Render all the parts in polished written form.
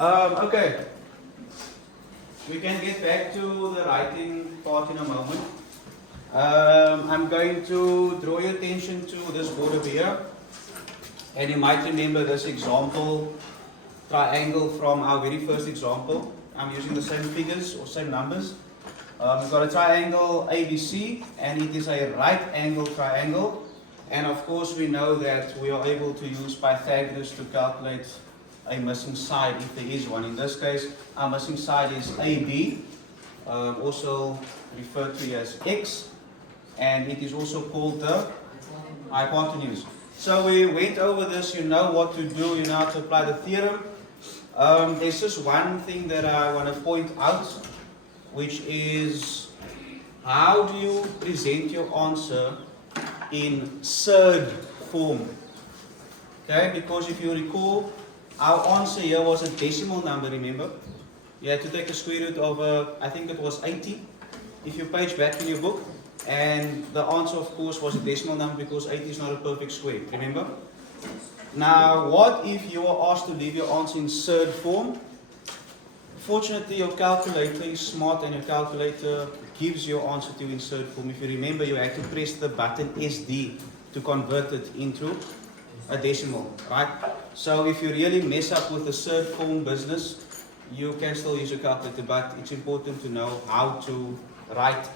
Okay, we can get back to the writing part in a moment. I'm going to draw your attention to this board over here. And you might remember this example triangle from our very first example. I'm using the same figures or same numbers. We've got a triangle ABC, and it is a right angle triangle. And of course we know that we are able to use Pythagoras to calculate a missing side if there is one. In this case, our missing side is AB, also referred to as X, and it is also called the hypotenuse. So we went over this, you know what to do, you know how to apply the theorem. There's just one thing that I want to point out, which is how do you present your answer in SURD form? Okay, because if you recall, our answer here was a decimal number, remember? You had to take a square root of, I think it was 80, if you page back in your book. And the answer, of course, was a decimal number because 80 is not a perfect square, remember? Now, what if you are asked to leave your answer in SURD form? Fortunately, your calculator is smart and your calculator gives your answer to you in SURD form. If you remember, you had to press the button SD to convert it into a decimal, right? So if you really mess up with the SURD form business, you can still use your calculator, but it's important to know how to write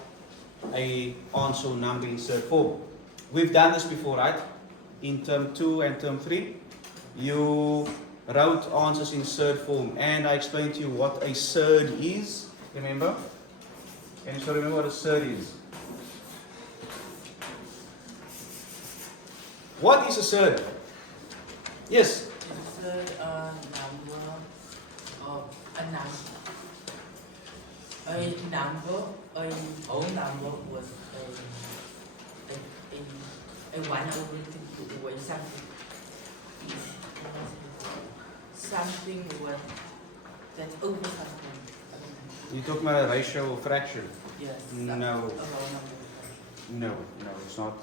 a answer number in SURD form. We've done this before, right? In term 2 and term 3, you wrote answers in SURD form, and I explained to you what a SURD is. Remember? Can you still remember what a SURD is? What is a SURD? Yes? It's a number of a whole number was a 1 over 2 or something. Something was that's over something. You're talking about a ratio or fraction? Yes. No. A whole number. No, it's not.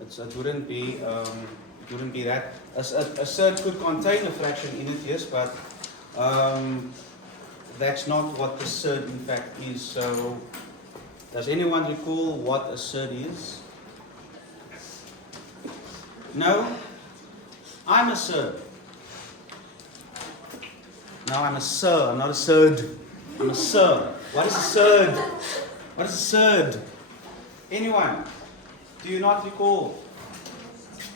It wouldn't be. It wouldn't be that. A SURD could contain a fraction in it, yes, but that's not what the SURD in fact is. So, does anyone recall what a SURD is? No? I'm a SURD. No, I'm a SUR. I'm not a SURD. I'm a SUR. What is a SURD? What is a SURD? Anyone? Do you not recall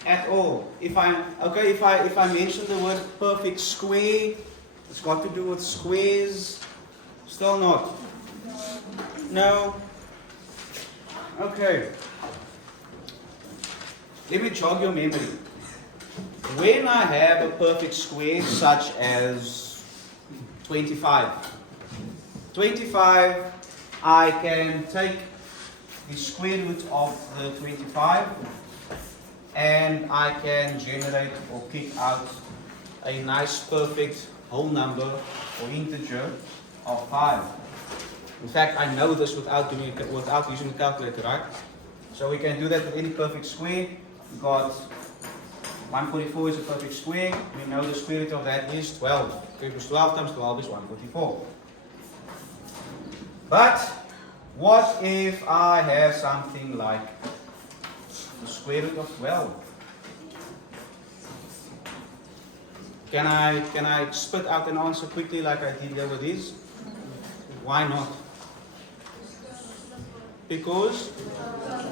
at all? If I mention the word perfect square, it's got to do with squares. Still not. No. Okay. Let me jog your memory. When I have a perfect square such as 25, I can take the square root of the 25 and I can generate or kick out a nice perfect whole number or integer of 5. In fact, I know this without using a calculator, right? So we can do that with any perfect square. We've got 144 is a perfect square. We know the square root of that is 12. 3 plus 12 times 12 is 144. But what if I have something like the square root of 12? Can I spit out an answer quickly like I did there with these? Why not? Because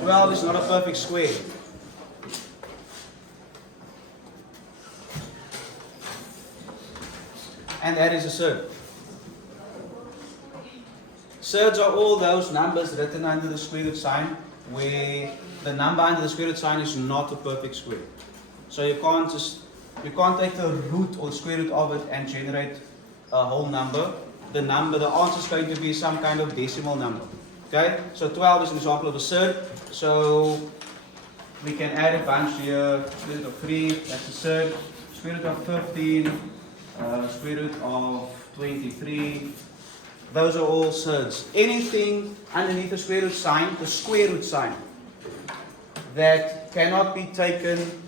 12 is not a perfect square. And that is a SURD. SURDs are all those numbers written under the square root sign where the number under the square root sign is not a perfect square. So you can't take the root or square root of it and generate a whole number. The answer is going to be some kind of decimal number. Okay? So 12 is an example of a SURD. So we can add a bunch here. Square root of 3, that's a SURD. Square root of 15, square root of 23. Those are all SURDs. Anything underneath the square root sign, that cannot be taken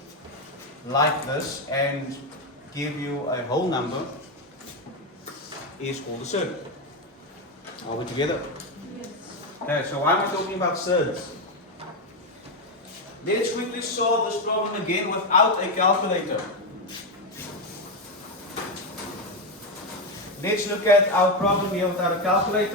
like this and give you a whole number is called a SURD. Are we together? Okay, so why am I talking about SURDs? Let's quickly solve this problem again without a calculator. Let's look at our problem here without a calculator.